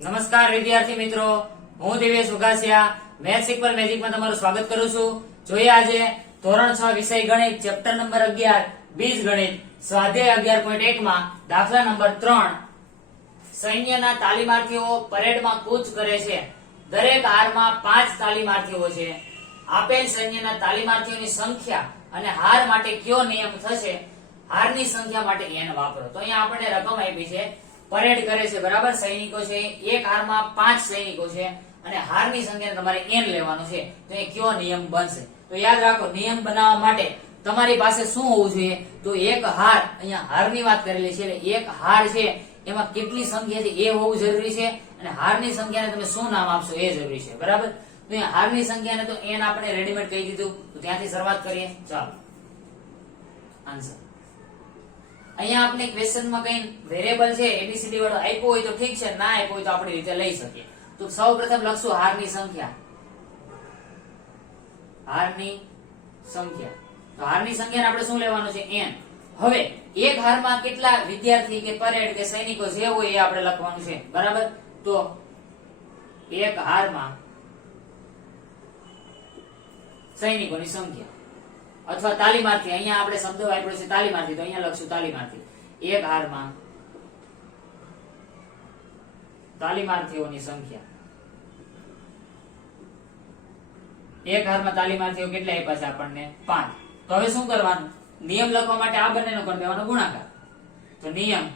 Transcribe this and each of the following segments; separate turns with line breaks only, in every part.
નમસ્કાર વિદ્યાર્થી મિત્રો. હું દિવેશ ઉગાસિયા. મેથ્સ ઇક્વલ મેજિકમાં તમારું સ્વાગત કરું છું. જોઈએ આજે ધોરણ છ વિષય ગણિત ચેપ્ટર નંબર અગિયાર, બીજ ગણિત. સ્વાધ્યાય અગિયાર પોઈન્ટ એક માં દાખલા નંબર ત્રણ. સૈન્યના તાલીમાર્થીઓ પરેડમાં કૂચ કરે છે. દરેક હારમાં પાંચ તાલીમાર્થીઓ છે. આપેલ સૈન્યના તાલીમાર્થીઓની સંખ્યા અને હાર માટે કયો નિયમ થશે? હારની સંખ્યા માટે એન વાપરો. તો અહીંયા આપણને રકમ આપી છે. પરેડ કરે છે, બરાબર? સૈનિકો છે, એક હારમાં પાંચ સૈનિકો છે અને હારની સંખ્યા તમારે એન લેવાનો છે. તો એ કયો નિયમ બનશે? તો યાદ રાખો, નિયમ બનાવવા માટે તમારી પાસે શું હોવું જોઈએ? તો એક હાર, અહીંયા હારની વાત કરેલી છે એક હાર છે, એમાં કેટલી સંખ્યા છે એ હોવું જરૂરી છે અને હારની સંખ્યાને તમે શું નામ આપશો એ જરૂરી છે, બરાબર? તો અહીંયા હારની સંખ્યાને તો એન આપણે રેડીમેડ કહી દીધું. તો ત્યાંથી શરૂઆત કરીએ. ચાલો. આન્સર અહીંયા આપણે ક્વેશ્ચનમાં કઈ વેરિયેબલ છે એબીસીડી વાળો આપ્યો હોય તો ઠીક છે, ના આપ્યો હોય તો આપણે રીતે લઈ શકીએ. તો સૌ પ્રથમ લખશું હારની સંખ્યા. હારની સંખ્યા. તો હારની સંખ્યાને આપણે શું લેવાનું છે? N. હવે, એક હારમાં કેટલા વિદ્યાર્થી કે પરેડ કે સૈનિકો જે હોય એ આપણે લખવાનું છે. બરાબર? તો એક હારમાં સૈનિકોની સંખ્યા. અથવા તાલીમાર્થી, અહીંયા આપણે શબ્દ વાપર્યો છે તાલીમાર્થી, તો અહીંયા લખશું તાલીમાર્થી. એક હારમાં તાલીમાર્થીઓની સંખ્યા. એક હારમાં તાલીમાર્થીઓ કેટલા આપ્યા છે આપણને? પાંચ. તો હવે શું કરવાનું? નિયમ લખવા માટે આ બંનેનો કરી દેવાનો ગુણાકાર. તો નિયમ,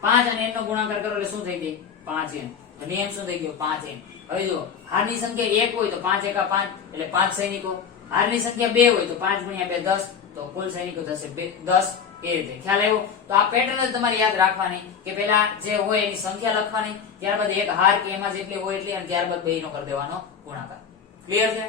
પાંચ અને એનો ગુણાકાર કરો એટલે શું થઈ ગઈ? પાંચ એન તો નિયમ શું થઈ ગયો? પાંચ એન હવે જો હારની સંખ્યા એક હોય તો પાંચ એકા પાંચ, એટલે પાંચ સૈનિકો. હારની સંખ્યા બે હોય તો પાંચ ગુણ્યા બે દસ, તો કુલ સૈનિકો થશે દસ એ રીતે. ખ્યાલ આવ્યો? તો આ પેટર્ન તમારે યાદ રાખવાની કે પેલા જે હોય એની સંખ્યા લખવાની, ત્યારબાદ એક હાર કે એમાં જેટલી હોય એટલી, અને ત્યારબાદ બે નો કરી દેવાનો ગુણાકાર. ક્લિયર છે?